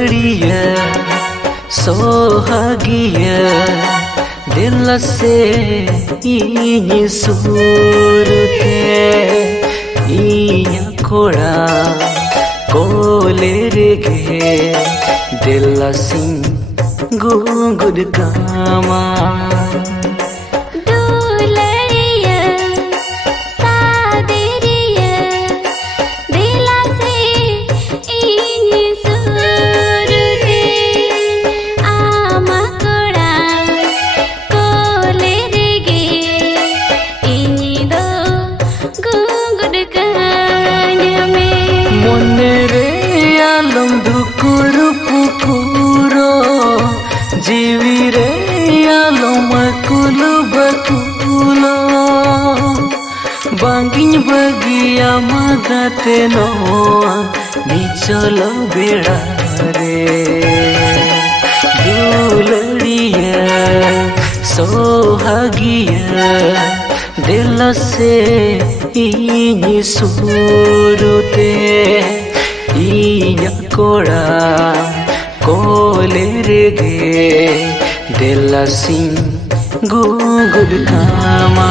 दुलड़िया सोहागिया दिल से इनी सूरते इया कोड़ा कोले रेगे दिल सिंह गुंगुर कामा जीवी रे आलो मकुलो बकुलो बांगिन बगिया मगाते नोआ निचलो बेड़ा रे दुलड़िया सोहागिया दिल से इनी सूरते इया कोड़ा कोले रेगे दिल सिंह गुंगुर कामा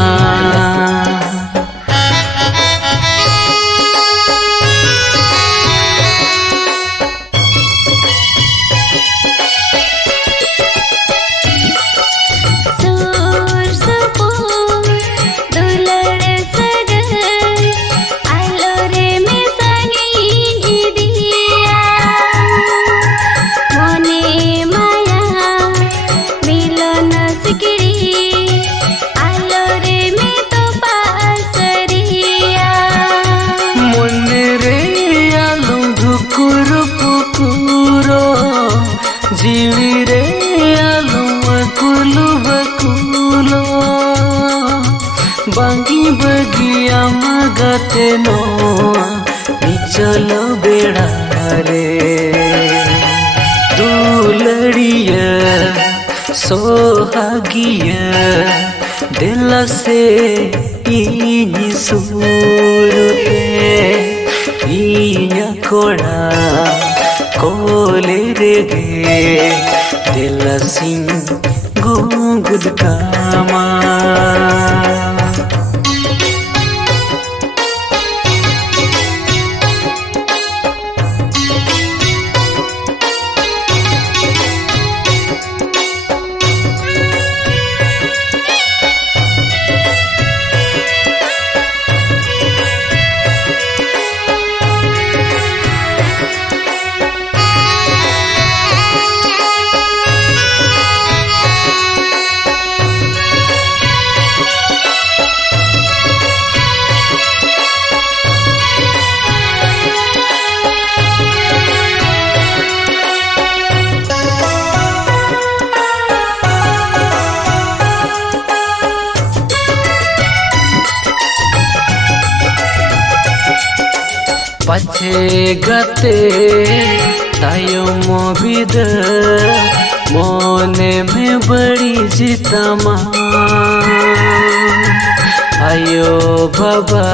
जीवी रे आलो मकुलो बकुलो बांगी बगिया मगाते नोआ निचलो बेड़ा रे दुलड़िया सोहागिया दिल से इनी सूरते इया कोड़ा कोले रेगे दिल सिंह गुंगुर कामा पछे गते तायम विद मोने में बड़ी जितमा आयो बाबा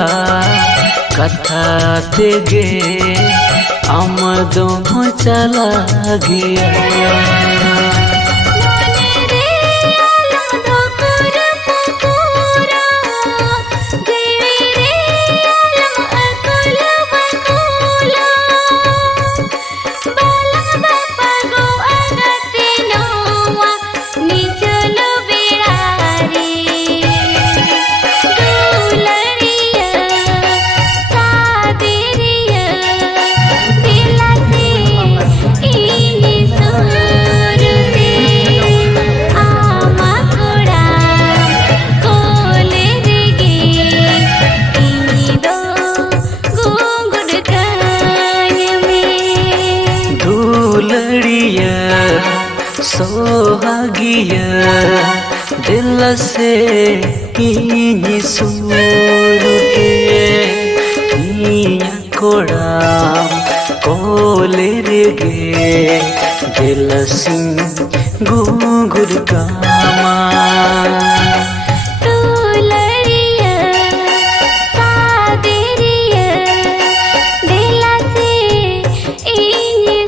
कथा तेगे आमदो चला गया सोहागिया दिल से इनी सूरते इया कोड़ा कोले रेगे दिल सिंह गुंगुर कामा दिल से इन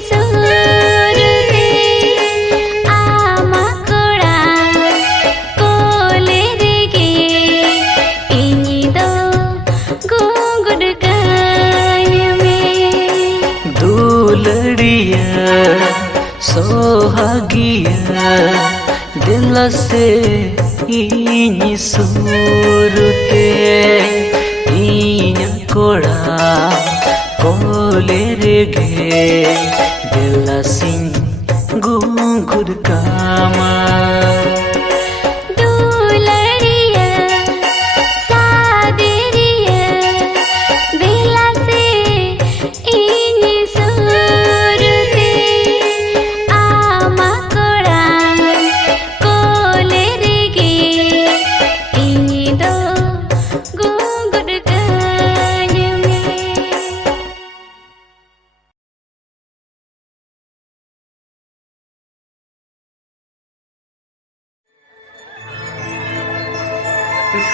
sohagia दिल से ini surute inya koda kolerege दिल सिंह गुंगुर कामा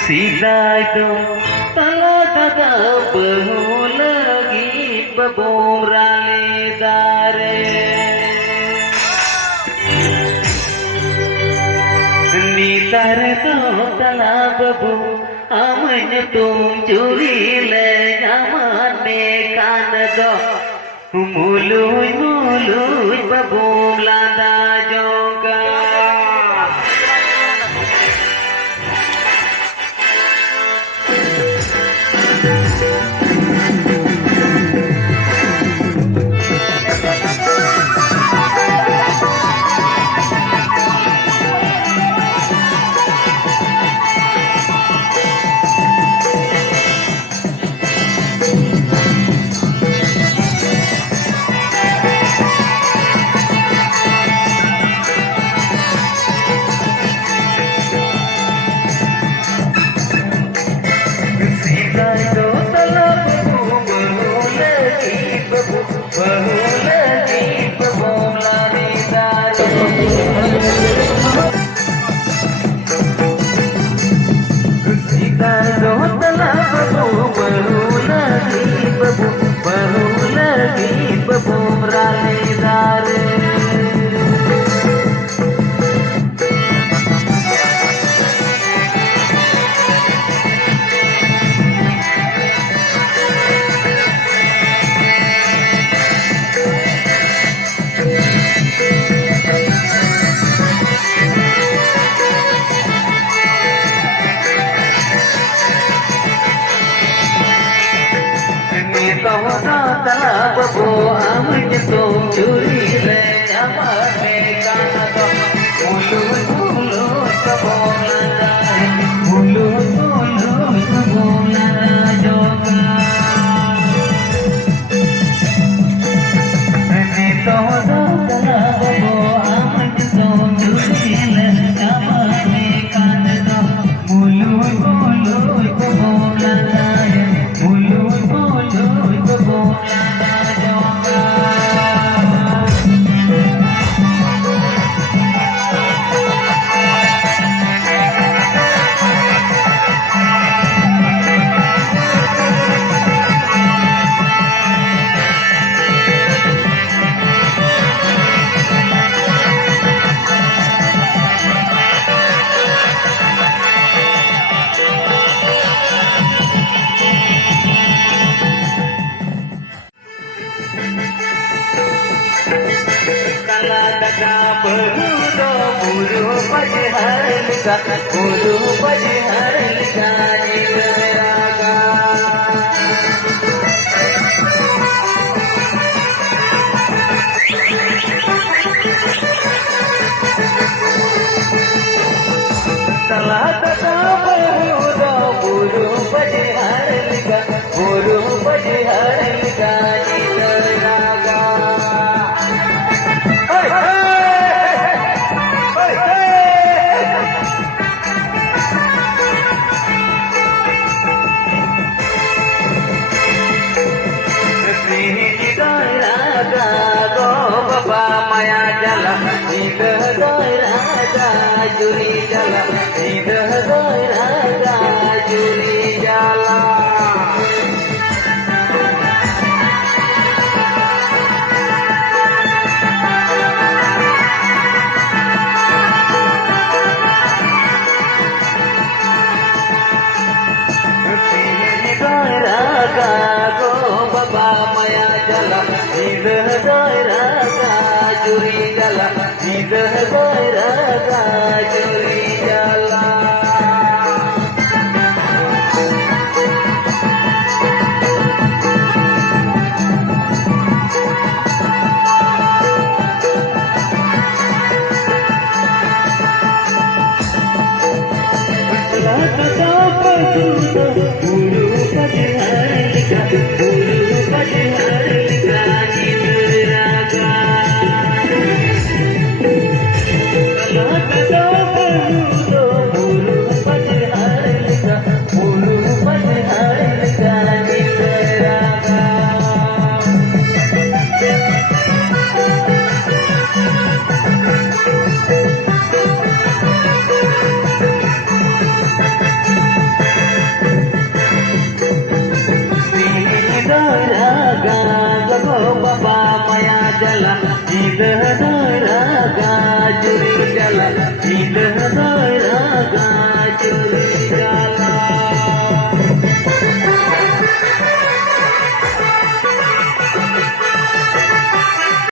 Silado talada bahul lagi beborale dare nitar to talababu amane tum churile amane kan do muluy muluy babula da joga babu amane tum churile amane kana do mulu mulu kabona dai mulu mulu kabona joga ane to dala babu amane tum churile amane kana do mulu mulu kabona dai mulu mulu kabona Guru Bajhar Gani Raga Talata Bahuda Guru Bajhar Guru Bajhar Gani Raga Juli jala, idah raga Juli jala. Raga go baba maya jala, idah raga चुरी जाला जिदह रागा चुरी जाला बाबा माया जला जिदह रागा चुरी जला जिदह